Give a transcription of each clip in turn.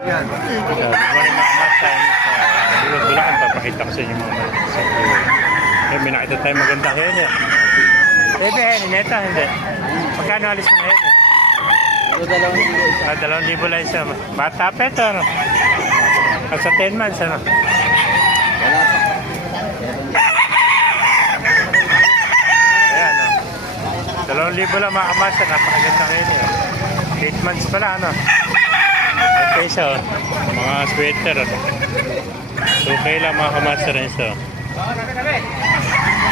Yan. Good morning mga matay sa Bulacan. Papakita ko sa inyo mga matay sa Bulacan. May nakita tayo maganda kayo niya. Hen, neta, hindi. Magkano alis mo na hen? Ito 2,000. 2,000 lang isa. Bata pa ito, ano? At sa 10 months, ano? Wala pa. Ayan, ano? 2,000 lang mga kamasa. Napakaganda kayo niya. 8 months pala, ano? Ito isa, oh. Mga sweater, ano? So, okay lang mga kamasa rin isa.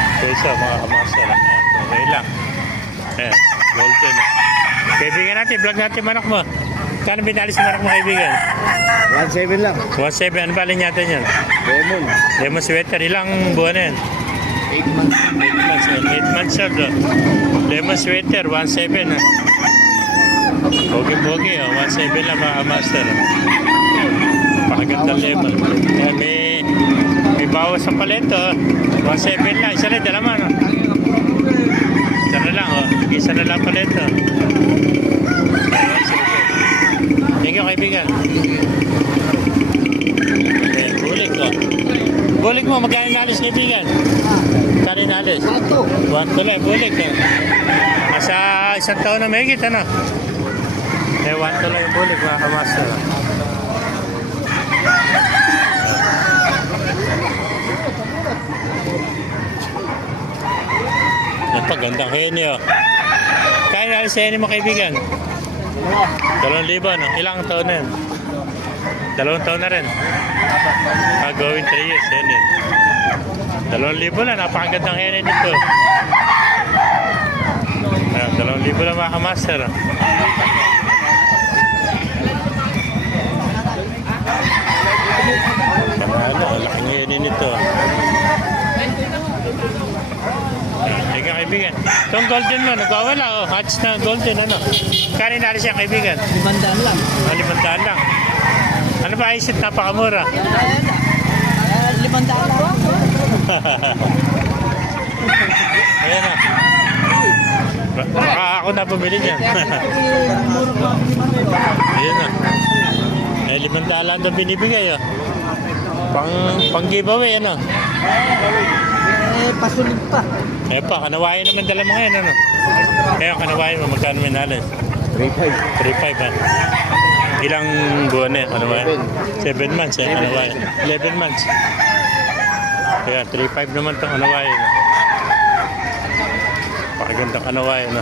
Ito isa, mga kamasa. Okay lang. Ayan, golden. Kaibigan natin, vlog natin manok mo. Kano binalis sa manok mo, kaibigan? 1,700 lang. 1,700, ano bali natin yan? Lemon. Lemon sweater, ilang buwan na yan? 8 months. 8 months old, oh. Lemon sweater, 1,700, ah. Pogi-pogi, oh. 1,700 lang mga master. Pakaganda lemon. Kaya may bawas sa palento, oh. 1,700 lang, isa rin, dalaman, oh. Isa na lang, oh. Isa na lang palento. Thank you, kaibigan. Okay, bulik, oh. Bulik mo, magkano nalis, kaibigan? Magkano nalis? 1 tuloy, bulik, eh. Nasa 1 taon na may higit, ano? Eh, 1 tuloy yung bulik, mga kamaster. Napagandang henyo, oh. Kaya nalis sa henyo mo, kaibigan? 2,000, no? Ilang taon na yan? 2 taon na rin. Going 3 years, yan yun. 2,000 lang, napakagandang henyo nito. 2,000 lang mga kamaster. Panalo, laking henyo nito. Teka kaibigan. Itong golden mo, nagwawala, oh. Hatch na golden, ano? Kaya nalis yan, kaibigan? 500 lang. 500 lang. Ano ba isip? Napakamura. 500 lang. Ayan na. Baka ako na bumili niyan. Ayan na. Eh, 500 lang daw binibigay, oh. Pang giveaway, ano? Pasunod pa. Eh pa, kanawayan naman dala mo ngayon, ano? Kaya kanawayan mo, magkano may nalis? 3,500. 3,500, ha? Ilang buwan na yan, kanawayan? 7 months, eh, kanawayan. 11 months. Kaya 3,500 naman itong kanawayan. Pakagandang kanawayan, no?